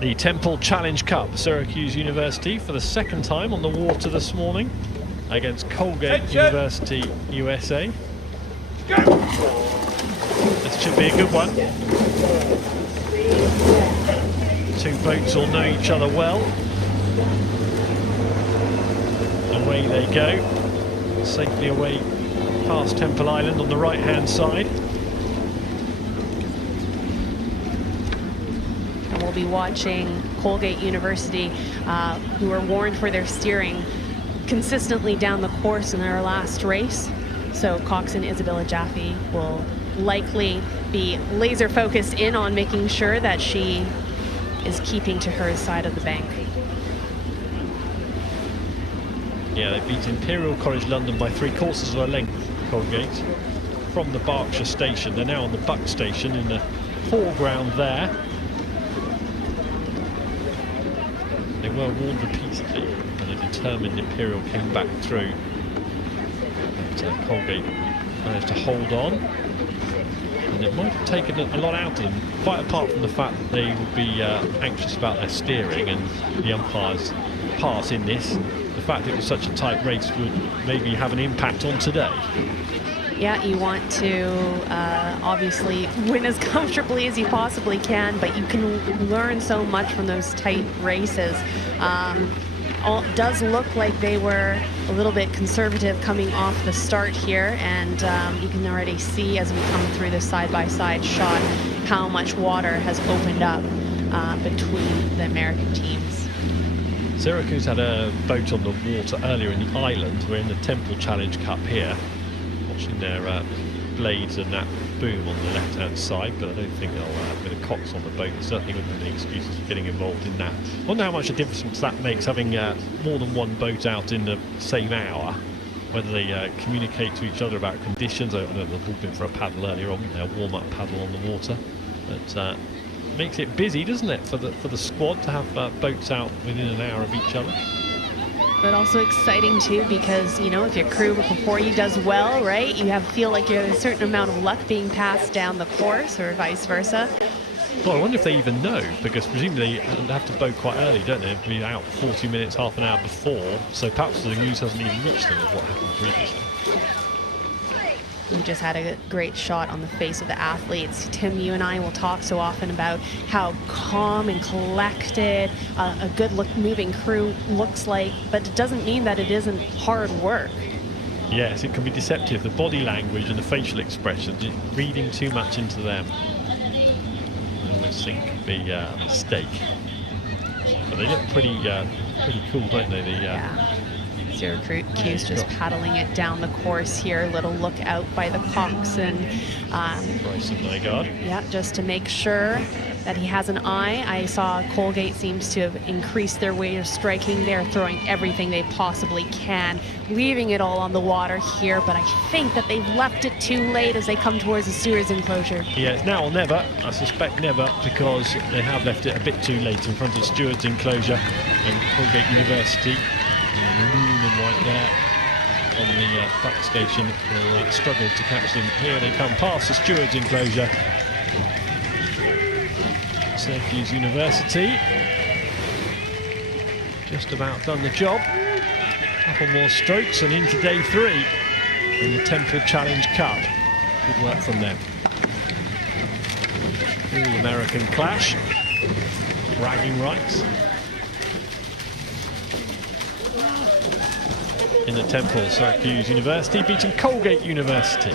The Temple Challenge Cup, Syracuse University for the second time on the water this morning against Colgate University, USA. This should be a good one. Two boats all know each other well. Away they go, safely away past Temple Island on the right-hand side. We'll be watching Colgate University, who were warned for their steering consistently down the course in their last race. So coxswain Isabella Jaffe will likely be laser focused in on making sure that she is keeping to her side of the bank. Yeah, they beat Imperial College London by 3/4 of a length, Colgate, from the Berkshire station. They're now on the Buck station in the foreground there. They were warned repeatedly, and a determined Imperial came back through. But Colgate managed to hold on, and it might have taken a lot out of them, quite apart from the fact that they would be anxious about their steering and the umpire's pass in this. The fact it was such a tight race would maybe have an impact on today. Yeah, you want to obviously win as comfortably as you possibly can, but you can learn so much from those tight races. It does look like they were a little bit conservative coming off the start here, and you can already see as we come through the side-by-side shot how much water has opened up between the American teams. Syracuse had a boat on the water earlier in the island. We're in the Temple Challenge Cup here, watching their blades and that boom on the left-hand side, but I don't think they'll have a bit of cocks on the boat. There certainly wouldn't be any excuses for getting involved in that. I wonder how much a difference that makes, having more than one boat out in the same hour, whether they communicate to each other about conditions. I know they've all been for a paddle earlier on, their warm-up paddle on the water, but makes it busy, doesn't it, for the squad to have boats out within an hour of each other. But also exciting too, because you know, if your crew before you does well, right, you feel like you have a certain amount of luck being passed down the course, or vice versa. Well, I wonder if they even know, because presumably they have to boat quite early, don't they? They'll be out 40 minutes, half an hour before, so perhaps the news hasn't even reached them of what happened previously. We just had a great shot on the face of the athletes. Tim, you and I will talk so often about how calm and collected a good moving crew looks like, but it doesn't mean that it isn't hard work. Yes, it can be deceptive. The body language and the facial expressions, reading too much into them, I always think could be a mistake. But they look pretty cool, don't they? Syracuse just paddling it down the course here. Little look out by the coxswain. Bryson Nygaard. Yeah, just to make sure that he has an eye. I saw Colgate seems to have increased their way of striking. They're throwing everything they possibly can, leaving it all on the water here, but I think that they've left it too late as they come towards the stewards enclosure. Yeah, it's now or never. I suspect never, because they have left it a bit too late in front of the stewards enclosure, and Colgate University, maroon and white there on the Buck station, will struggle to catch them. Here they come past the stewards enclosure. Syracuse University just about done the job. Couple more strokes and into day 3 in the Temple Challenge Cup. Good work from them. All American clash, bragging rights. In the Temple, Syracuse University beating Colgate University.